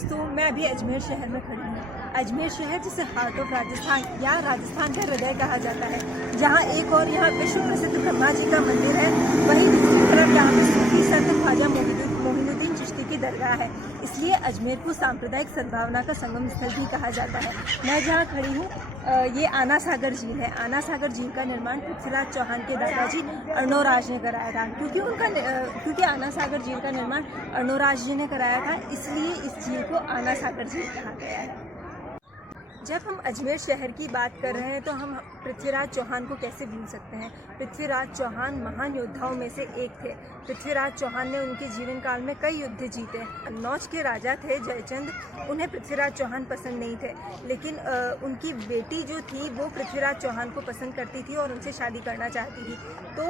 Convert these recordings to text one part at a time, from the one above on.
दोस्तों, मैं अभी अजमेर शहर में खड़ी हूँ। अजमेर शहर जिसे हार्ट ऑफ राजस्थान या राजस्थान का हृदय कहा जाता है, जहाँ एक और यहाँ विश्व प्रसिद्ध ब्रह्मा जी का मंदिर है, वहीं दूसरी तरफ यहाँ पे सूफी संत ख्वाजा मोइनुद्दीन चिश्ती की दरगाह है। इसलिए अजमेर को सांप्रदायिक सद्भावना का संगम स्थल भी कहा जाता है। मैं जहाँ खड़ी हूँ ये आना सागर झील है। आना सागर झील का निर्माण पृथ्वीराज चौहान के दादाजी अर्णोराज ने कराया था। क्योंकि आना सागर झील का निर्माण अर्णोराज जी ने कराया था, इसलिए इस झील को आना सागर झील कहा गया है। जब हम अजमेर शहर की बात कर रहे हैं तो हम पृथ्वीराज चौहान को कैसे भूल सकते हैं। पृथ्वीराज चौहान महान योद्धाओं में से एक थे। पृथ्वीराज चौहान ने उनके जीवन काल में कई युद्ध जीते। कन्नौज के राजा थे जयचंद, उन्हें पृथ्वीराज चौहान पसंद नहीं थे, लेकिन उनकी बेटी जो थी वो पृथ्वीराज चौहान को पसंद करती थी और उनसे शादी करना चाहती थी। तो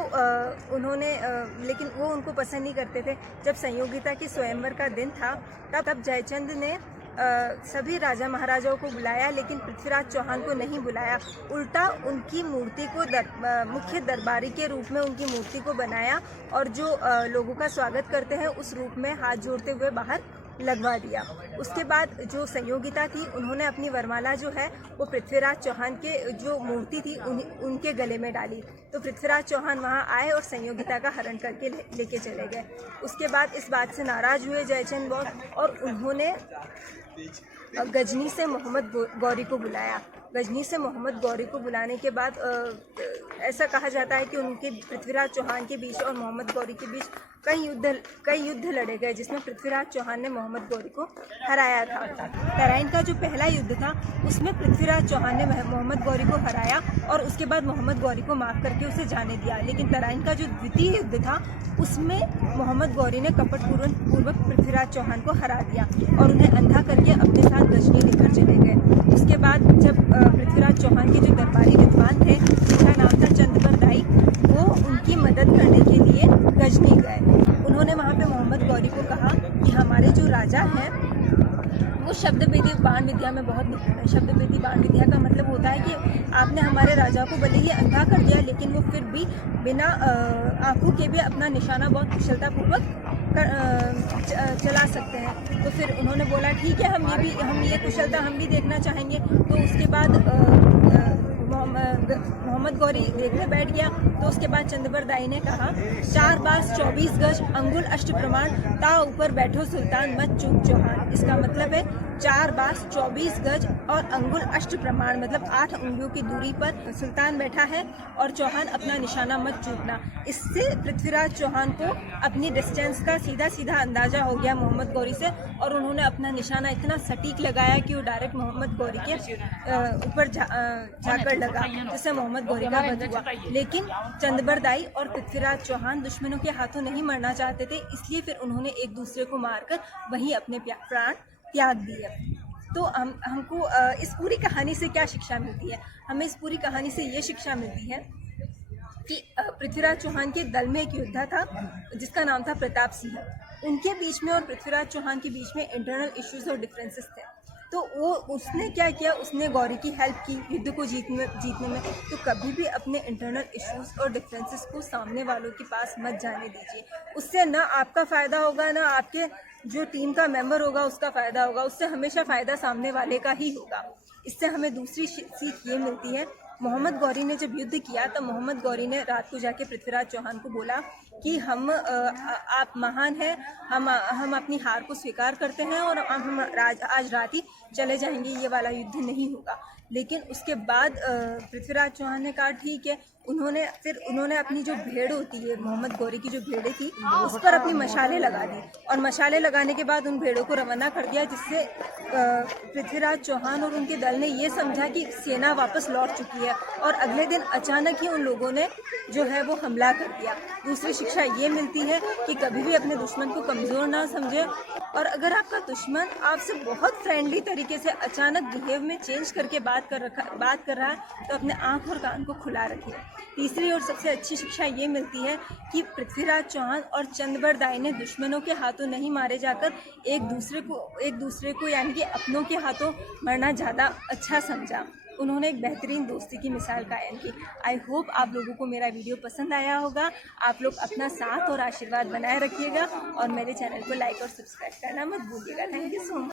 लेकिन वो उनको पसंद नहीं करते थे। जब संयोगिता की स्वयंवर का दिन था तब जयचंद ने सभी राजा महाराजाओं को बुलाया, लेकिन पृथ्वीराज चौहान को नहीं बुलाया। उल्टा उनकी मूर्ति को मुख्य दरबारी के रूप में उनकी मूर्ति को बनाया और जो लोगों का स्वागत करते हैं उस रूप में हाथ जोड़ते हुए बाहर लगवा दिया। उसके बाद जो संयोगिता थी उन्होंने अपनी वरमाला जो है वो पृथ्वीराज चौहान के जो मूर्ति थी उनके गले में डाली। तो पृथ्वीराज चौहान वहां आए और संयोगिता का हरण करके लेके चले गए। उसके बाद इस बात से नाराज हुए जयचंद बहुत और उन्होंने गजनी से मोहम्मद गौरी को बुलाया। गजनी से मोहम्मद गौरी को बुलाने के बाद ऐसा कहा जाता है कि उनके पृथ्वीराज चौहान के बीच और मोहम्मद गौरी के बीच कई युद्ध लड़े गए, जिसमें पृथ्वीराज चौहान ने मोहम्मद गौरी को हराया था। तराइन का जो पहला युद्ध था उसमें पृथ्वीराज चौहान ने मोहम्मद गौरी को हराया और उसके बाद मोहम्मद गौरी को माफ करके उसे जाने दिया। लेकिन तराइन का जो द्वितीय युद्ध था उसमें मोहम्मद गौरी ने कपटपूर्वक पृथ्वीराज चौहान को हरा दिया और उन्हें अंधा करके अपने साथ गजनी लेकर चले गए। उसके बाद जब पृथ्वीराज चौहान के जो दरबारी विद्वान थे जिनका नाम था चंदबरदाई, वो उनकी मदद करने के लिए गजनी गए। उन्होंने वहाँ पे मोहम्मद गौरी को कहा कि हमारे जो राजा हैं वो शब्दभेदी बाण विद्या में बहुत निपुण है। शब्दभेदी बाण विद्या का मतलब होता है कि आपने हमारे राजा को भले ही अंधा कर दिया, लेकिन वो फिर भी बिना आंखों के भी अपना निशाना बहुत कुशलतापूर्वक चला सकते हैं। तो फिर उन्होंने बोला ठीक है, हम ये कुशलता हम भी देखना चाहेंगे। तो उसके बाद मोहम्मद गौरी देखने बैठ गया। तो उसके बाद चंदबरदाई ने कहा 4 बास 24 गज अंगुल अष्ट प्रमाण ता ऊपर बैठो सुल्तान मत चूक चौहान। इसका मतलब है 4 बास 24 गज और अंगुल अष्ट प्रमाण मतलब 8 उंगलियों की दूरी पर सुल्तान बैठा है और चौहान अपना निशाना मत चूकना। इससे पृथ्वीराज चौहान को अपनी डिस्टेंस का सीधा अंदाजा हो गया मोहम्मद गौरी से और उन्होंने अपना निशाना इतना सटीक लगाया कि वो डायरेक्ट मोहम्मद गौरी के ऊपर जाकर लगा, जिससे मोहम्मद गौरी का वध हुआ। लेकिन चंदबरदाई और पृथ्वीराज चौहान दुश्मनों के हाथों नहीं मरना चाहते थे, इसलिए फिर उन्होंने एक दूसरे को मारकर वहीं अपने प्राण त्याग दिए। तो हमको इस पूरी कहानी से क्या शिक्षा मिलती है? हमें इस पूरी कहानी से ये शिक्षा मिलती है कि पृथ्वीराज चौहान के दल में एक योद्धा था जिसका नाम था प्रताप सिंह। उनके बीच में और पृथ्वीराज चौहान के बीच में इंटरनल इश्यूज और डिफरेंसेस थे। तो उसने क्या किया, उसने गौरी की हेल्प की युद्ध को जीतने में। तो कभी भी अपने इंटरनल इश्यूज और डिफरेंसेस को सामने वालों के पास मत जाने दीजिए। उससे ना आपका फ़ायदा होगा, ना आपके जो टीम का मेंबर होगा उसका फ़ायदा होगा। उससे हमेशा फ़ायदा सामने वाले का ही होगा। इससे हमें दूसरी सीख ये मिलती है, मोहम्मद गौरी ने जब युद्ध किया तब मोहम्मद गौरी ने रात को जाके पृथ्वीराज चौहान को बोला कि आप महान हैं, हम अपनी हार को स्वीकार करते हैं और हम आज रात ही चले जाएंगे, ये वाला युद्ध नहीं होगा। लेकिन उसके बाद पृथ्वीराज चौहान ने कहा ठीक है। उन्होंने अपनी जो भेड़ होती है, मोहम्मद गौरी की जो भेड़ें थी उस पर अपनी मशालें लगा दी और मशालें लगाने के बाद उन भेड़ों को रवाना कर दिया, जिससे पृथ्वीराज चौहान और उनके दल ने ये समझा कि सेना वापस लौट चुकी है और अगले दिन अचानक ही उन लोगों ने जो है वो हमला कर दिया। दूसरी शिक्षा ये मिलती है कि कभी भी अपने दुश्मन को कमज़ोर ना समझे और अगर आपका दुश्मन आपसे बहुत फ्रेंडली तरीके से अचानक बिहेव में चेंज करके बात कर रहा है तो अपने आँख और कान को खुला रखिए। तीसरी और सबसे अच्छी शिक्षा ये मिलती है कि पृथ्वीराज चौहान और चंदबरदाई ने दुश्मनों के हाथों नहीं मारे जाकर एक दूसरे को यानी कि अपनों के हाथों मरना ज़्यादा अच्छा समझा। उन्होंने एक बेहतरीन दोस्ती की मिसाल कायम की। आई होप आप लोगों को मेरा वीडियो पसंद आया होगा। आप लोग अपना साथ और आशीर्वाद बनाए रखिएगा और मेरे चैनल को लाइक और सब्सक्राइब करना मत भूलिएगा। Thank you so much.